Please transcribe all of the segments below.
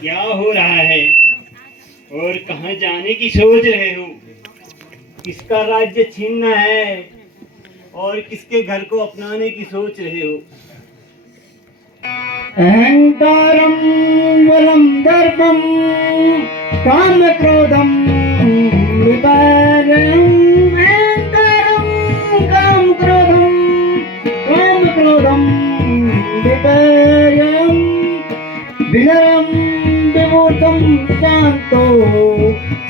क्या हो रहा है और कहाँ जाने की सोच रहे हो? किसका राज्य छीनना है और किसके घर को अपनाने की सोच रहे हो? अहंकारं बलं दर्पं काम क्रोधं विकारं अहंकारं काम क्रोधं विकारं विनरं विभूतं शान्तो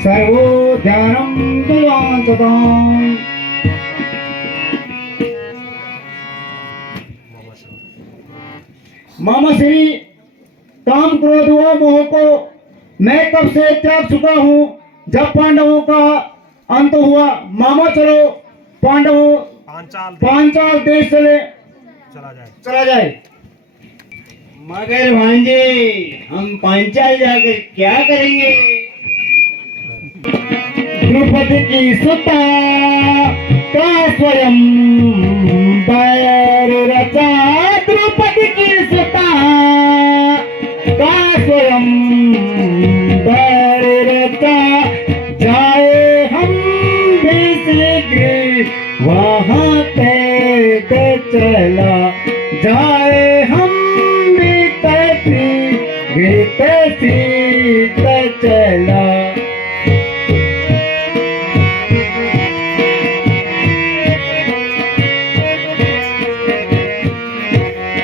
सर्वो ध्यानं विवासताम्। मामा श्री काम क्रोध व मोह को मैं कब से त्याग चुका हूँ। जब पांडवों का अंत हुआ, मामा चलो पांडवों पांचाल देश चला जाए। मगर भांजे, हम पांचाल जाकर क्या करेंगे? द्रौपदी की सुता का स्वयं बैर रचा, द्रौपदी की सुता का स्वयं बैर रचा, जाए हम भी शीघ्र वहाँ तैर चला, जाए हम भी तैर चला।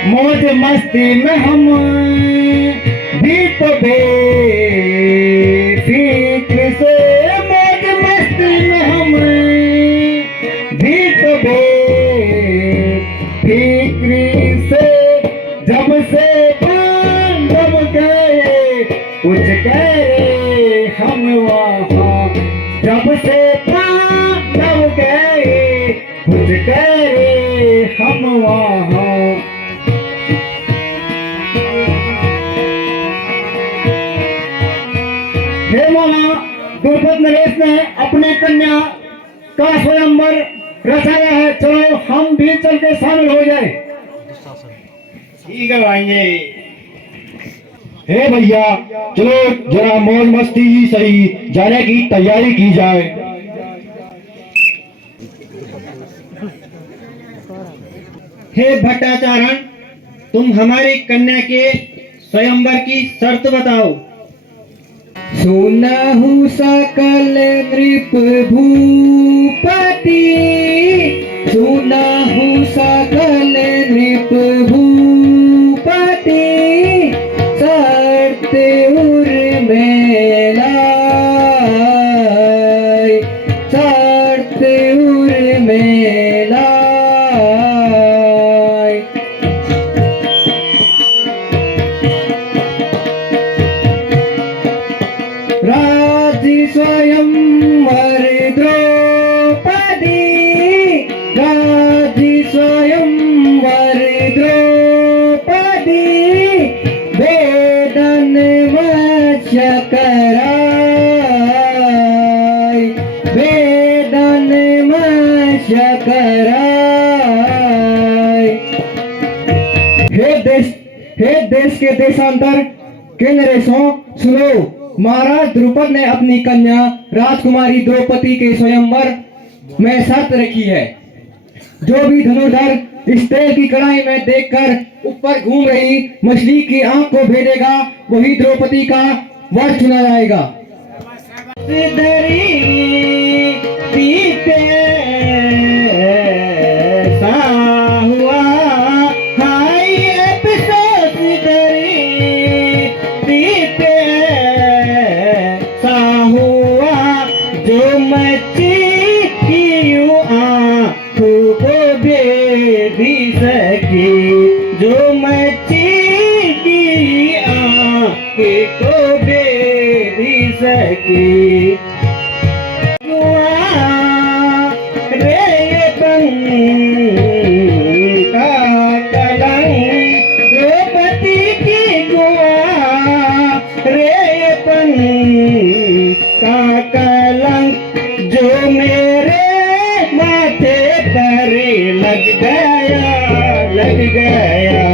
मौज मस्ती में हम भी तो बेफिक्र से, मौज मस्ती में हम भी तो बेफिक्र से, जब से पांडव गए कुछ गए हम वहाँ, जब से पांडव गए कुछ गए हम वहाँ। हे मामा, द्रौपद नरेश ने अपनी कन्या का स्वयंवर रचाया है, चलो हम भी चल के शामिल हो जाए। ठीक है भांजे। हे भैया, चलो जरा मौज मस्ती ही सही, जाने की तैयारी की जाए। हे भट्टाचारण, तुम हमारी कन्या के स्वयंवर की शर्त बताओ। सुनहु सकल नृप भूपति, सुनहु सकल नृप भूपति, शर्त उर्मिला, शर्त उर्मिला। राजी स्वयंवर द्रौपदी, राजी स्वयंवर द्रौपदी, वेदन वश्य कराय, वेदन वश्य कराय। हे देश के देशांतर के नरेशों, सुनो, महाराज द्रुपद ने अपनी कन्या राजकुमारी द्रौपदी के स्वयंवर में शर्त रखी है। जो भी धनुर्धर इस तेल की कढ़ाई में देखकर ऊपर घूम रही मछली की आंख को भेदेगा, वही द्रौपदी का वर चुना जाएगा। जो मच्छी की आँख को बेधी सकी, रे का कलंक द्रौपदी की गुआ, रे का कलंक जो मेरे माथे पर लग गया, लग गया,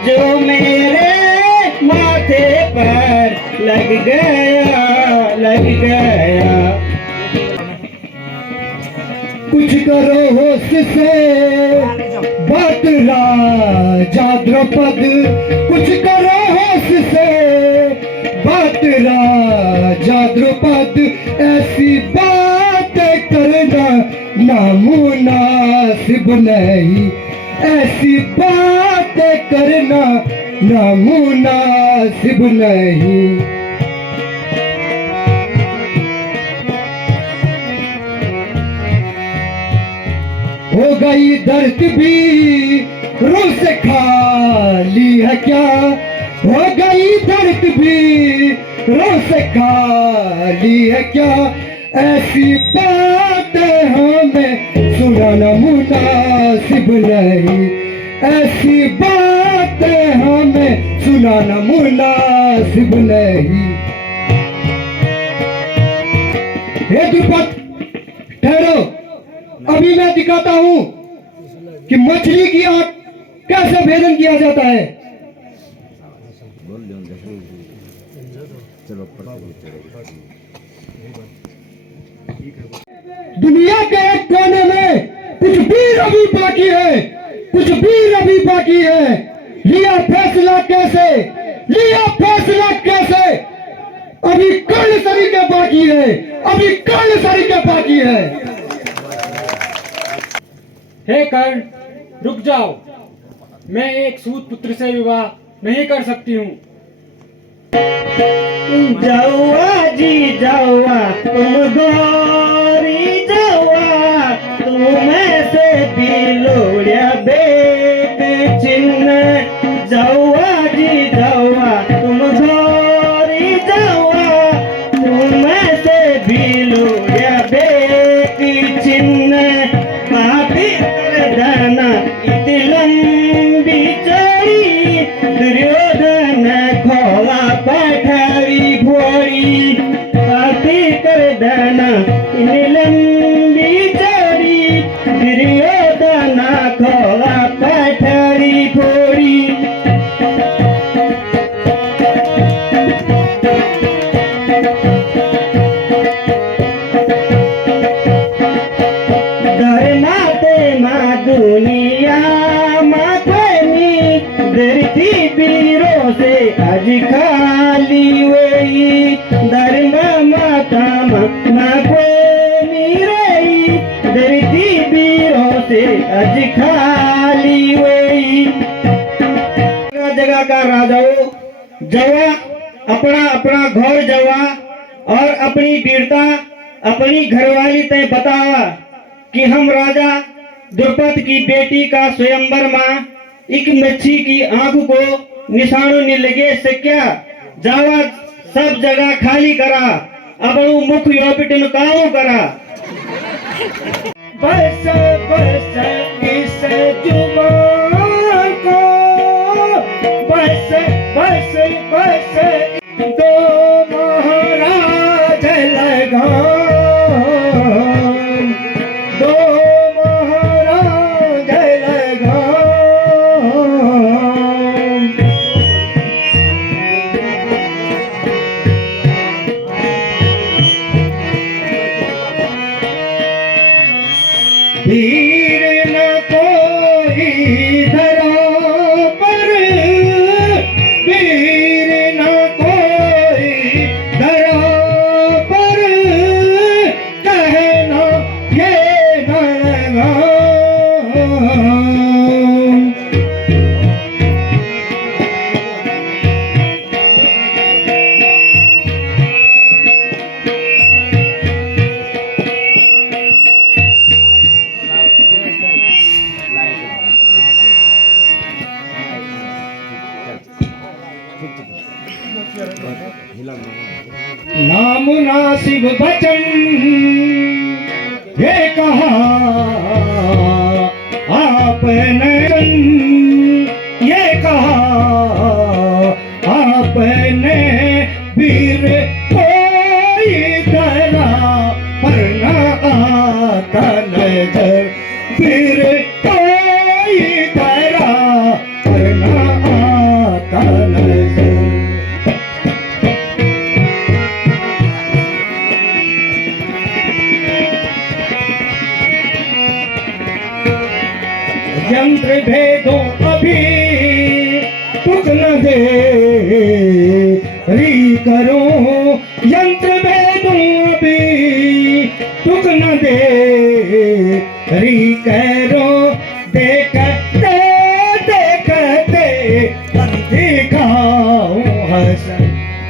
जो मेरे माथे पर लग गया, लग गया। कुछ करो होश से बात राजा द्रौपद, कुछ करो होश से बात राजा द्रौपद, ऐसी बात करना नामुनासिब नहीं, ऐसी बात करना नामुनासिब नहीं। हो गई धरती भी रूह से खाली है क्या, हो गई धरती भी रूह से खाली है क्या, ऐसी बातें हमें सुनाना मुनासिब नहीं, ऐसी बातें हमें सुनाना मुनासिब नहीं। हे द्रुपद ठहरो, अभी मैं दिखाता हूं कि मछली की आंख कैसे भेदन किया जाता है। दुनिया के एक कोने में कुछ वीर अभी बाकी है, कुछ वीर अभी बाकी है। लिया फैसला कैसे, लिया फैसला कैसे, अभी कल सरीके बाकी है, अभी कल सरीके बाकी है। हे कर्ण, रुक जाओ, मैं एक सूत पुत्र से विवाह नहीं कर सकती हूँ। जाऊआ जी जाऊआ तुम गोरी जाऊआ, तुम से बिलोड़िया बेट चिन्ह। जाऊआ जी जाऊआ तुम गोरी जाऊआ, तुम से बिलोड़िया बेट चिन्ह। बाती दाना इतनी लंबी चौड़ी, दुर्योधन खोला पठारी भोरी। बाती कर दाना इतनी लंबी चौड़ी, दुर्योधन खोला पठारी भोरी। दुनिया माथनी धरती वीरों से आज खाली हुई, धर्म माता माथनी रही, धरती वीरों से आज खाली हुई। जगह जगह का राजाओं जवा, अपना अपना घर जवा और अपनी वीरता अपनी घरवाली तय बतावा कि हम राजा द्रुपद की बेटी का स्वयंवर मां एक मच्छी की आंख को निशानों ने लगे से क्या जावा सब जगह खाली करा, अपनू मुख योपिट नुकाऊ करा। बस बस इस जुबान को, बस बस बस दो महाराज लगा, दो महाराज लगा। वीर न कोई धरा पर, वीर न कोई धरा पर, कहना ये नगा। नामुनासिब वचन ये कहा आपने, ये कहा आपने, वीर कोई धरा पर न आता नजर, वीर कोई धरा पर न यंत्र भेदो अभी तुक न दे री करो, यंत्र भेदो अभी तुक न दे री करो, देखते देखते दिखाओ हसन,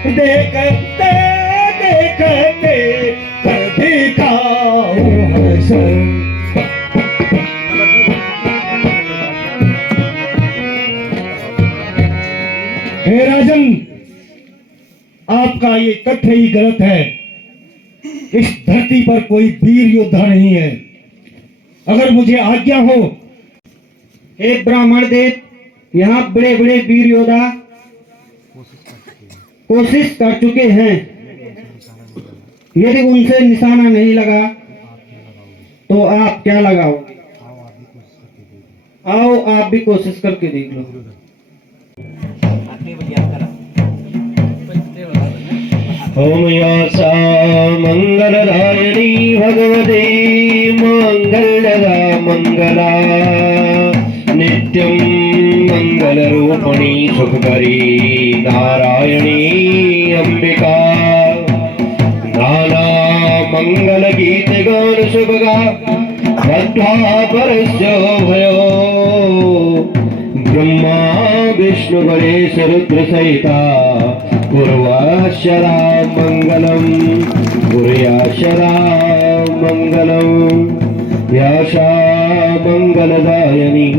देखते देखते दिखाओ हसन। हे राजन, आपका ये तथ्य ही गलत है। इस धरती पर कोई वीर योद्धा नहीं है। अगर मुझे आज्ञा हो, हे ब्राह्मण देव, यहाँ बड़े बड़े वीर योद्धा कोशिश कर चुके हैं। यदि उनसे निशाना नहीं लगा तो आप क्या लगाओगे? आओ आप भी कोशिश करके देख लो। ओम यासा मंगलदायिनी भगवते मंगलदा मंगला, नित्यं मंगलरूपिणी सुखकरी नारायणी अंबिका, नाना मंगल गीत गान शुभगा बद्धा परस्य भयो, ब्रह्मा विष्णु गणेश रुद्र सहिता पूर्वाशरा मंगलम, पूर्याशरा मंगलम। याशा मंगलदायिनी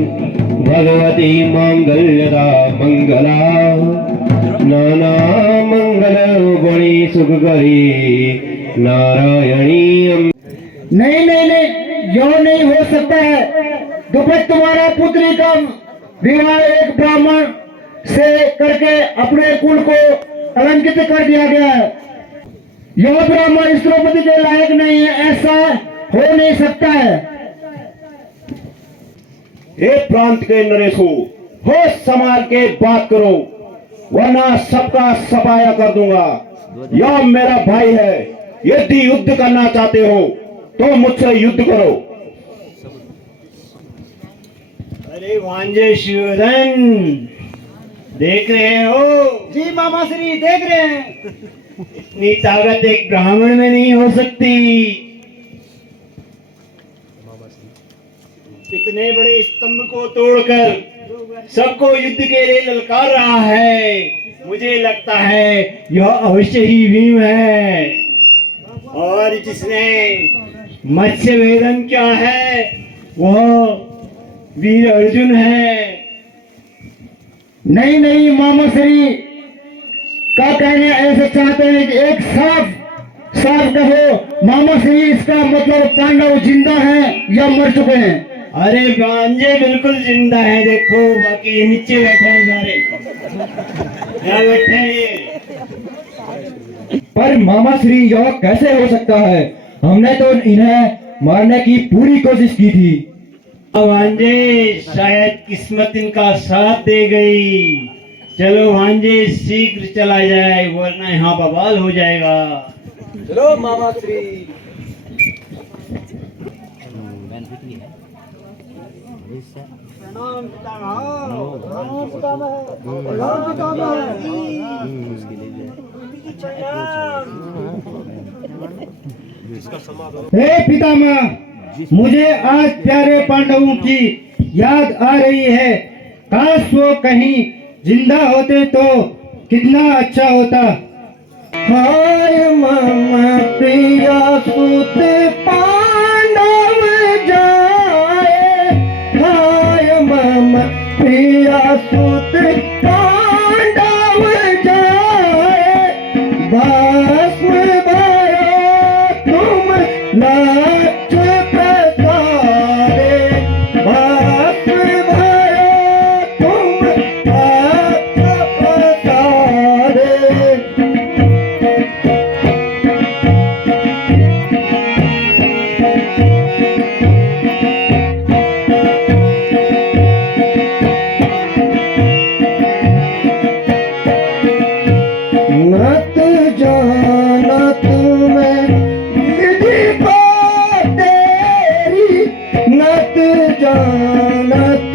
भगवती मंगलदा मंगला, नाना मंगल रूपिणी सुखकरी नारायणी। नहीं नहीं नहीं, यो नहीं हो सकता है। द्रुपद तुम्हारा पुत्री का विवाह एक ब्राह्मण से करके अपने कुल को अलंकित कर दिया गया है। यह ब्राह्मण इस द्रौपदी के लायक नहीं है, ऐसा हो नहीं सकता है। हे प्रांत के नरेशो, होश संभाल के बात करो, वरना सबका सफाया कर दूंगा। यह मेरा भाई है, यदि युद्ध करना चाहते हो तो मुझसे युद्ध करो। अरे वांजे शिवधन, देख रहे हो? जी मामा श्री, देख रहे हैं। इतनी ताकत एक ब्राह्मण में नहीं हो सकती। इतने बड़े स्तंभ को तोड़कर सबको युद्ध के लिए ललकार रहा है। मुझे लगता है यह अवश्य ही भीम है, और जिसने मत्स्य वेदन किया है वह वीर अर्जुन है। नहीं नहीं, मामा श्री का कहने ऐसे चाहते हैं कि एक साफ साफ कहो मामा श्री, इसका मतलब पांडव जिंदा हैं या मर चुके हैं? अरे भांजे बिल्कुल जिंदा है, देखो बाकी ये नीचे बैठे हैं सारे, यहाँ बैठे हैं ये। पर मामा श्री यह कैसे हो सकता है? हमने तो इन्हें मारने की पूरी कोशिश की थी। भांजे शायद किस्मत इनका साथ दे गई। चलो भांजे शीघ्र चला जाए, वरना यहाँ बवाल हो जाएगा। चलो मामा श्री। हे पितामह, मुझे आज प्यारे पांडवों की याद आ रही है। काश वो कहीं जिंदा होते तो कितना अच्छा होता। हाय मामा प्रिया सुत पांडव जाए, हाय मामा प्रिया सुत पांडव जाए, भस्म भरो तुम लाज प्रसारे, भस्म भरो तुम लाज प्रसारे। मत जानत मैं विधि को तेरी, नत जानत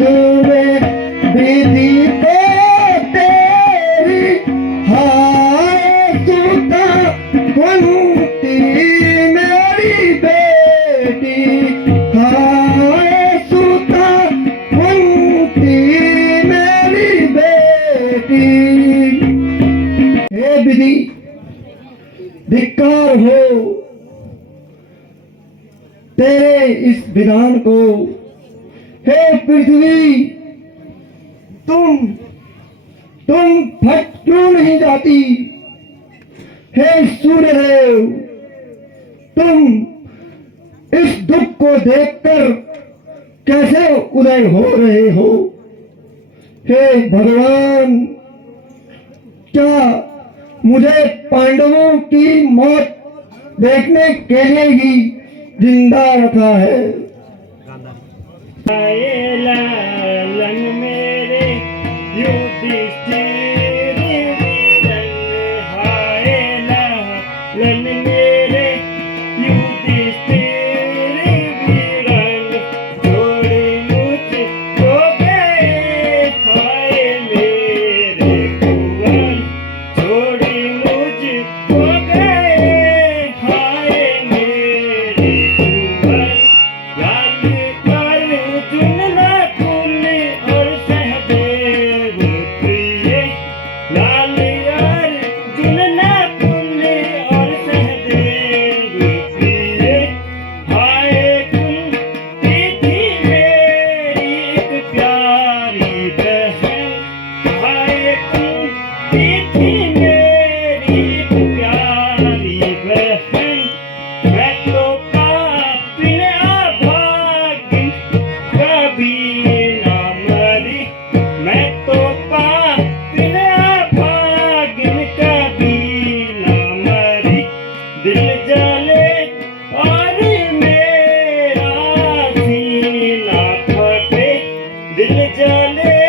तेरे इस विधान को। हे पृथ्वी, तुम फट क्यों नहीं जाती? हे सूर्यदेव, तुम इस दुख को देखकर कैसे उदय हो रहे हो? हे भगवान, क्या मुझे पांडवों की मौत देखने के लिए ही जिंदा रखा है? हाय लालन मेरे युधिष्ठिर वीरन, हाय लालन मेरे युधिष्ठिर वीरन, छोड़ मुझको गए हाय मेरे कुंवर, छोड़ मुझको गए हाय मेरे कुंवर, लाल अर्जुन नकुल और सहदेव प्रिय, लाल अर्जुन नकुल और सहदेव प्रिय, हाय कुंती थी मेरी एक प्यारी बहन, हाय कुंती थी मेरी एक प्यारी बहन, मैं तो पापिन अभागिन कभी ना मरी, मैं तो पापिन अभागिन कभी ना मरी, दिल जले और मेरा सीना फटे, दिल जले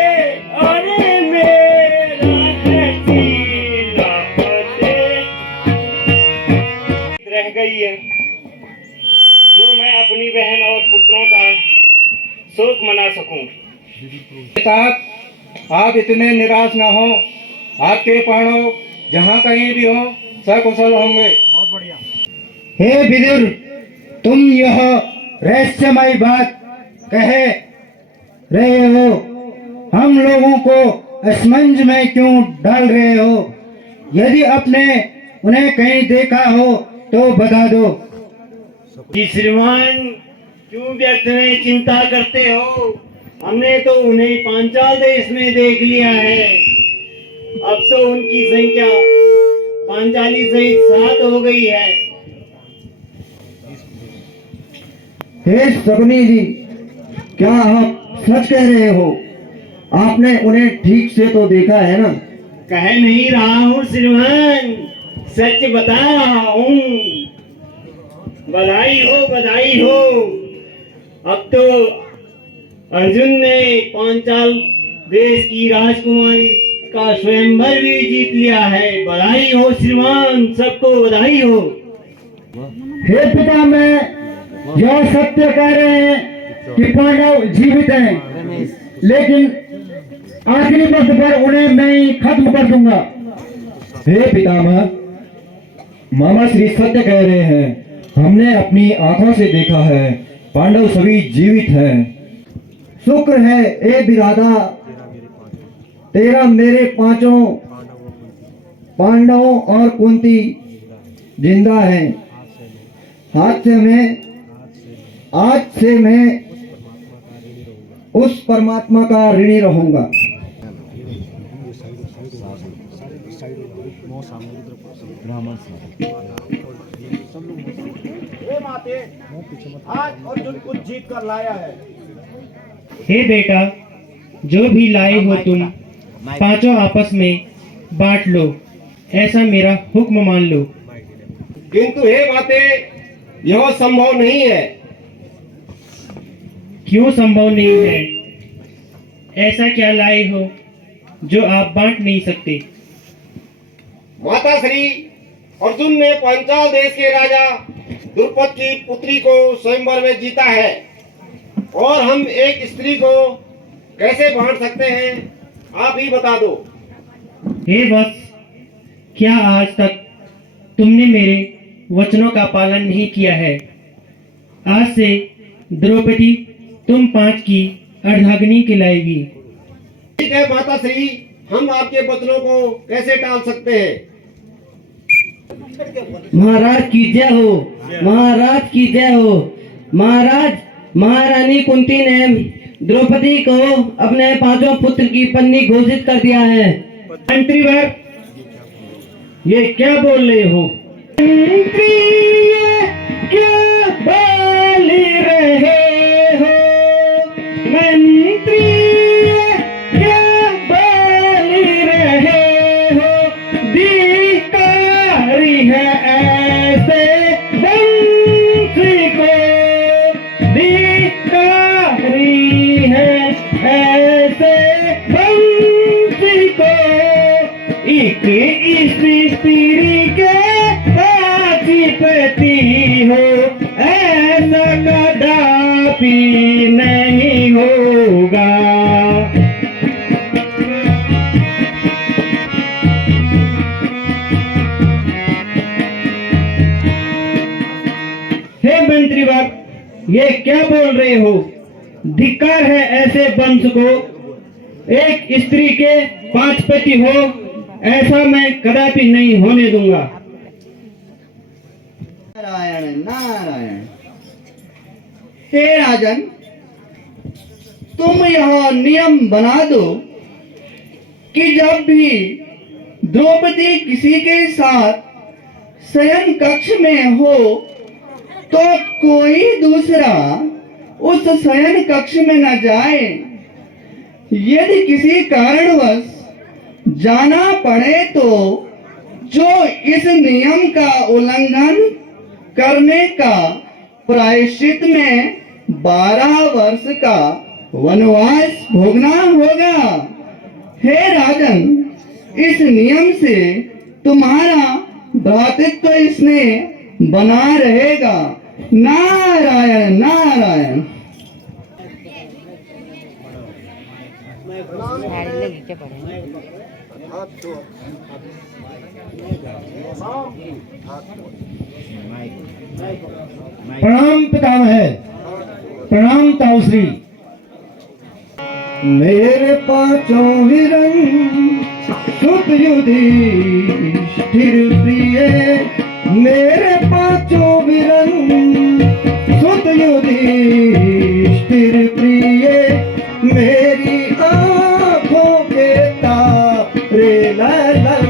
और मेरा है सीना फटे। रह गई है जो मैं अपनी बहन और पुत्रों का शोक मना सकूं। तात आप इतने निराश ना हो, आपके पांडव जहाँ कहीं भी हो सकुशल होंगे। हे विदुर, तुम यह रहस्यमय बात कह रहे हो, हम लोगों को असमंज में क्यों डाल रहे हो? यदि आपने उन्हें कहीं देखा हो तो बता दो। कि श्रीमान क्यों व्यर्थ में चिंता करते हो? हमने तो उन्हें पांचाल देश में देख लिया है। अब तो उनकी संख्या पांचाली सहित 7 हो गई है। हे शकुनी जी, क्या आप सच कह रहे हो? आपने उन्हें ठीक से तो देखा है ना? कह नहीं रहा हूँ श्रीमान, सच बता रहा हूँ। बधाई हो, बधाई हो। अब तो अर्जुन ने पांचाल देश की राजकुमारी का स्वयंवर भी जीत लिया है। बधाई हो श्रीमान, सबको बधाई हो। हे पिता, मैं यह सत्य कह रहे हैं कि पांडव जीवित हैं, लेकिन आखिरी वक्त पर उन्हें मैं ही खत्म कर दूंगा। हे पितामह, मामा श्री सत्य कह रहे हैं। हमने अपनी आंखों से देखा है, पांडव सभी जीवित हैं। शुक्र है ए विराधा, तेरा मेरे 5 पांडवों और कुंती जिंदा हैं। आज से मैं उस परमात्मा का ऋणी रहूंगा। आज अर्जुन कुछ जीत कर लाया है। हे बेटा, जो भी लाए हो तुम पांचों आपस में बांट लो, ऐसा मेरा हुक्म मान लो। किंतु हे माते, यह संभव नहीं है। क्यों संभव नहीं है? ऐसा क्या लाए हो जो आप बांट नहीं सकते? माता श्री, अर्जुन ने पांचाल देश के राजा द्रुपद की पुत्री को स्वयंवर में जीता है, और हम एक स्त्री को कैसे बांट सकते हैं? आप ही बता दो। हे वत्स, क्या आज तक तुमने मेरे वचनों का पालन नहीं किया है? आज से द्रौपदी तुम 5 की अर्धांगिनी कहलाएगी। ठीक है माता श्री, हम आपके वचनों को कैसे टाल सकते हैं? महाराज की जय हो, महाराज की जय हो। महाराज, महारानी कुंती ने द्रौपदी को अपने 5 पुत्र की पत्नी घोषित कर दिया है। मंत्रीवर, ये क्या बोल रहे हो? मंत्री, ये क्या बोल रहे हो? मंत्री, ये क्या बोल रहे हो? धिक्कारी है ऐसे वंशी को, धिक्कारी है ऐसे वंशी को। एक स्त्री के पति हो, ऐसा कदापि नहीं होगा। हे मंत्रीवर, ये क्या बोल रहे हो? धिक्कार है ऐसे वंश को। एक स्त्री के 5 पति हो, ऐसा मैं कदापि नहीं होने दूंगा। नारायण नारायण। हे राजन, तुम यह नियम बना दो कि जब भी द्रौपदी किसी के साथ शयन कक्ष में हो तो कोई दूसरा उस शयन कक्ष में न जाए। यदि किसी कारणवश जाना पड़े तो जो इस नियम का उल्लंघन करने का प्रायश्चित में 12 वर्ष का वनवास भोगना होगा। हे राजन, इस नियम से तुम्हारा भ्रातृत्व स्नेह बना रहेगा। नारायण नारायण। प्रणाम पितामह, प्रणाम ताऊश्री। मेरे 5 हिरण सुत युधिष्ठिर प्रिय, मेरे 5 हिरण सुत युधिष्ठिर प्रिय, मेरी आँखों के तारे ललन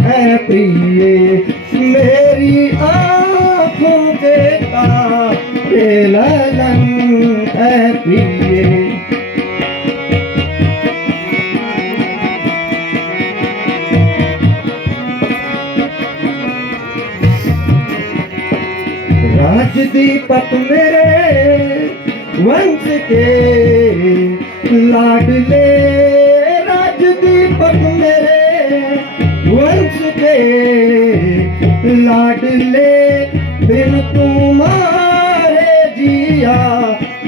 है प्रिय, मेरी आँखों के तारे ललन है प्रिय। राजदीपक मेरे वंश के लाडले, राजदीपक मेरे वंश के लाडले, बिन तुम्हारे जिया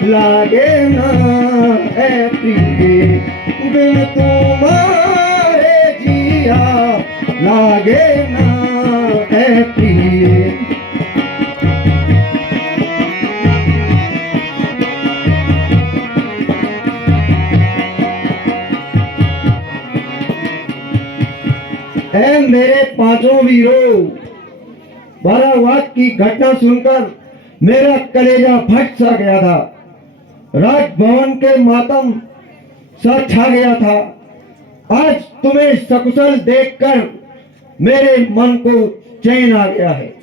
लागे ना है प्रिय, बिन तुम्हारे जिया लागे ना है प्रिय। ऐ मेरे 5 वीरों, बारावाद की घटना सुनकर मेरा कलेजा फट सा गया था। राजभवन के मातम सा छा गया था। आज तुम्हें सकुशल देखकर मेरे मन को चैन आ गया है।